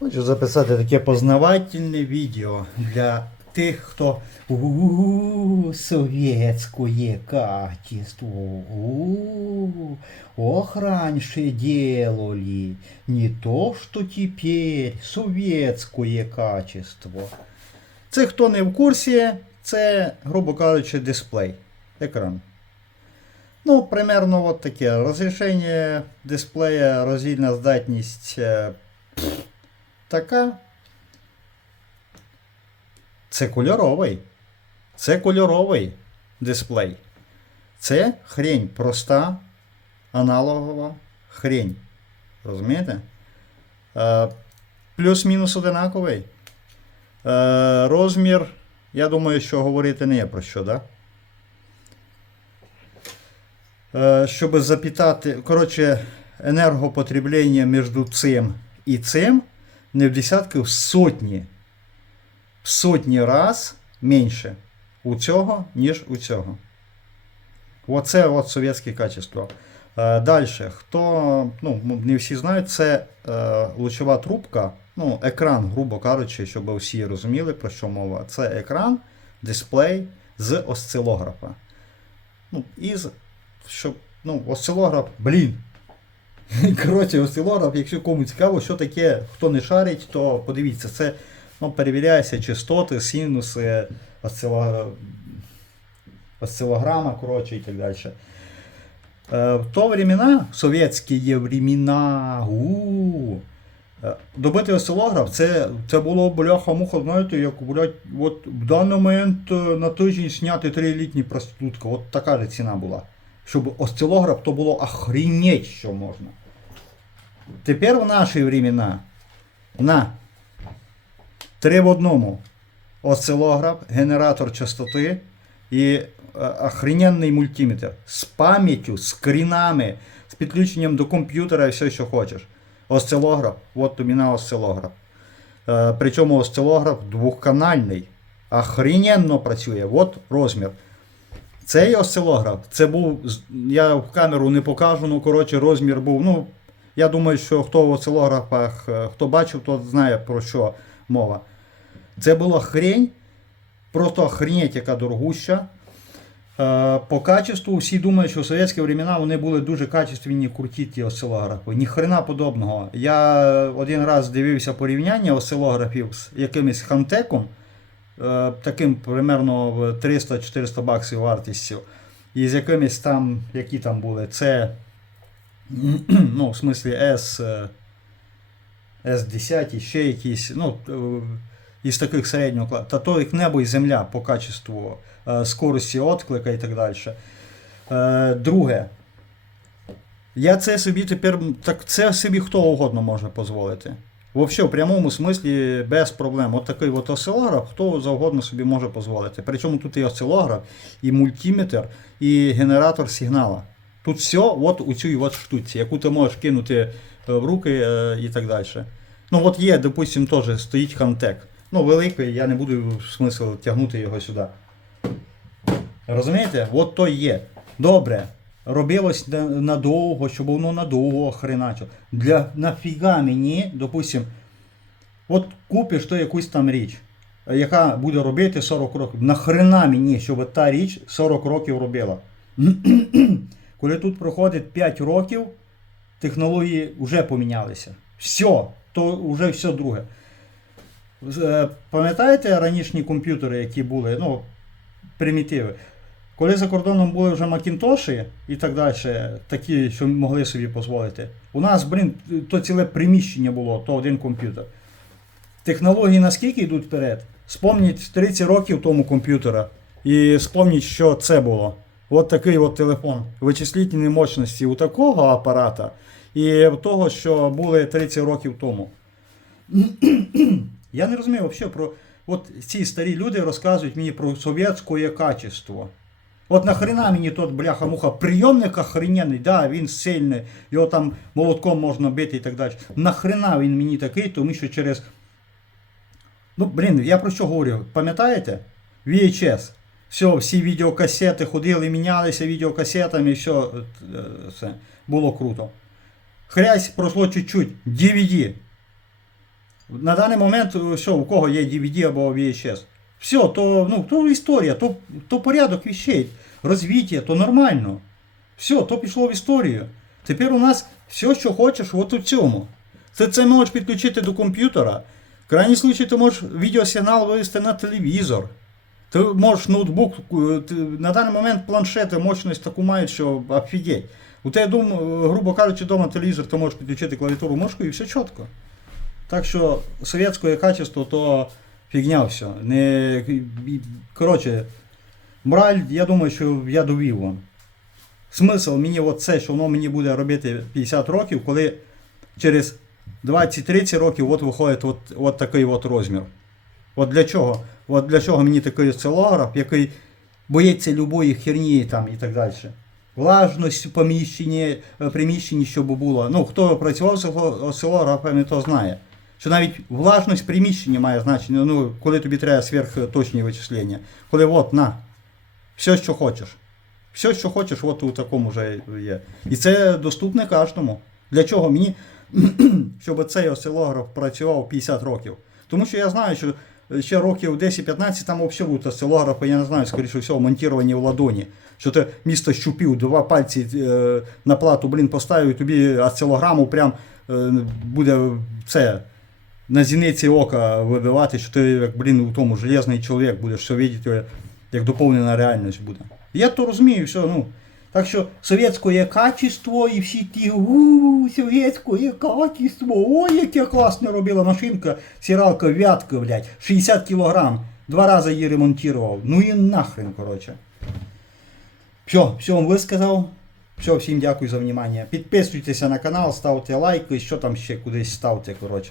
Хочу записати таке познавательне відео для тих, хто у совєтське качество. Ох, раньше делали. Не то, что теперь советское качество. Це хто не в курсі, це, грубо кажучи, дисплей. Екран. Ну, примерно от таке. Розрішення дисплея, роздільна здатність е, така. Це кольоровий. Це кольоровий дисплей. Це хрень проста, аналогова хрень. Розумієте? Е, плюс-мінус одинаковий. Е, розмір, я думаю, що говорити не є про що? Да? Е, щоб запитати, коротше, енергопотреблення між цим і цим не в десятки, в сотні. В сотні раз менше у цього, ніж у цього. Оце от совєтське качество. Е, Далі, хто ну, не всі знають, це е, лучова трубка, ну, екран, грубо кажучи, щоб всі розуміли, про що мова. Це екран, дисплей з осцилографа. Ну, із, щоб, ну, осцилограф, блін. Коротше, осцилограф, якщо комусь цікаво, що таке, хто не шарить, то подивіться, це ну, перевіряється частоти, синуси, осцило... осцилограма, коротше, і так далі. Е, В то времена, совєтські времена, у е, добити осцилограф, це, це було бляха-муха, знаєте, як блядь, от в даний момент е, на тиждень зняти три літні проститутка. От така же ціна була. Щоб осцилограф то було охренеть, що можна. Тепер в наші времена на три в одному осцилограф, генератор частоти і е, охрененний мультиметр з пам'яттю, з скрінами, з підключенням до комп'ютера і все, що хочеш. Осцилограф, от тобі на осцилограф. Е, Причому осцилограф двохканальний. Охрененно працює. От розмір. Цей осцилограф, це був, я в камеру не покажу, ну коротше, розмір був. Ну, я думаю, що хто в осцилографах, е, хто бачив, то знає про що мова. Це була хрень, просто охренеть, яка дорогуща. Е, По качеству всі думають, що в совєтські времена вони були дуже качественні, круті ті осцилографи. Ні хрена подобного. Я один раз дивився порівняння осцилографів з якимось хантеком, таким примерно 300-400 баксів вартістю. І з якимись там, які там були, це, ну, в смислі S, е, S10 і ще якісь, ну, е, із таких середнього класу. Та то як небо і земля по качеству е, скорості отклика і так далі. Е, друге. Я це собі тепер. Так це собі хто угодно може дозволити. Взагалі, в прямому смислі без проблем. От такий от осцилограф, хто завгодно собі може дозволити. Причому тут і осцилограф, і мультиметр, і генератор сигнала. Тут все от у цій от штуці, яку ти можеш кинути е, в руки е, і так далі. Ну от є, допустим, теж стоїть хантек. Ну, великий, я не буду смисл тягнути його сюди. Розумієте? От то є. Добре. Робилось надовго, щоб воно надовго хреначило. Для нафіга мені, допустим, от купиш то якусь там річ, яка буде робити 40 років. Нахрена мені, щоб та річ 40 років робила. Коли тут проходить 5 років, технології вже помінялися. Все, то вже все друге. Е, Пам'ятаєте ранішні комп'ютери, які були, ну, примітиви? Коли за кордоном були вже Макінтоші і так далі, такі, що могли собі дозволити, у нас, блін, то ціле приміщення було, то один комп'ютер. Технології наскільки йдуть вперед? Спомніть 30 років тому комп'ютера і спомніть, що це було. От такий от телефон. Вичислительні мощності у такого апарата і того, що були 30 років тому. Я не розумію взагалі про. От ці старі люди розказують мені про совєтське качество. От нахрена мені тот бляха-муха, прийомник охрененний, да, він сильний, його там молотком можна бити і так далі. Нахрена він мені такий, тому що через. Ну, блін, я про що говорю? Пам'ятаєте? VHS. Все, всі відеокасети ходили, мінялися відеокасетами, все е, це було круто. Хрясь пройшло чуть-чуть. DVD. На даний момент, е, що, у кого є DVD або VHS. Все, то, ну, то історія, то, то порядок вещей, розвиття, то нормально. Все, то пішло в історію. Тепер у нас все, що хочеш, от у цьому. Ти це можеш підключити до комп'ютера. В крайній случай ти можеш відеосигнал вивести на телевізор. Ти можеш ноутбук, е, на даний момент планшети мощність таку мають, що офігеть. У тебе, е, грубо кажучи, вдома телевізор, ти можеш підключити клавіатуру мишку і все чітко. Так що совєтське качество то фігня все. Не, коротше, мораль, я думаю, що я довів вам. Смисл мені от це, що воно мені буде робити 50 років, коли через 20-30 років от виходить от, от такий от розмір. От для чого? От для чого мені такий осцилограф, який боїться любої херні там і так далі. Влажність в е, приміщенні, щоб було. Ну, хто працював з осцило- осцилографами, то знає. Що навіть влажність приміщення має значення, ну, коли тобі треба сверхточні вичислення. Коли от на, все, що хочеш. Все, що хочеш, от у такому вже є. І це доступне кожному. Для чого мені, щоб цей осцилограф працював 50 років? Тому що я знаю, що ще років 10-15 там взагалі будуть осцилографи, я не знаю, скоріше всього, монтіровані в ладоні. Що ти місто щупів, два пальці е, на плату, блін, поставив, і тобі осцилограму прям е, буде це на зіниці ока вибивати, що ти, як, блін, у тому железний чоловік будеш все бачити, як доповнена реальність буде. Я то розумію, все, ну. Так що совєтське качество і всі ті у совєтське качество, ой, яке класно робила машинка, сіралка вятка, блядь, 60 кілограм, два рази її ремонтував. Ну і нахрен, коротше. Все, все вам висказав. Все, всім дякую за внимание. Підписуйтеся на канал, ставте лайки, що там ще кудись ставте, коротше.